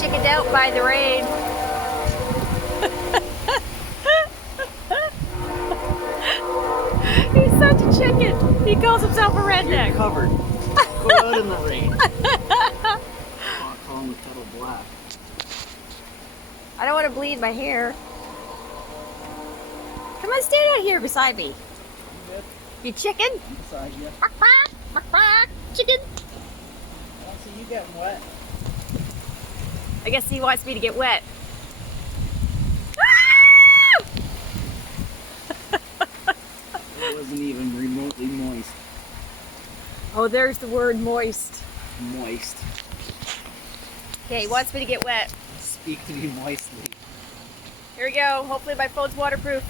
chickened out by the rain. He's such a chicken. He calls himself a redneck. You're covered. Go out in the rain. I'll call him the Kettle Black. I don't want to bleed my hair. Come on, stand out here beside me. You chicken? Beside you. Chicken. I don't see you getting wet. I guess he wants me to get wet. It wasn't even remotely moist. Oh, there's the word moist. Moist. Okay, he wants me to get wet. Speak to me moistly. Here we go. Hopefully my phone's waterproof.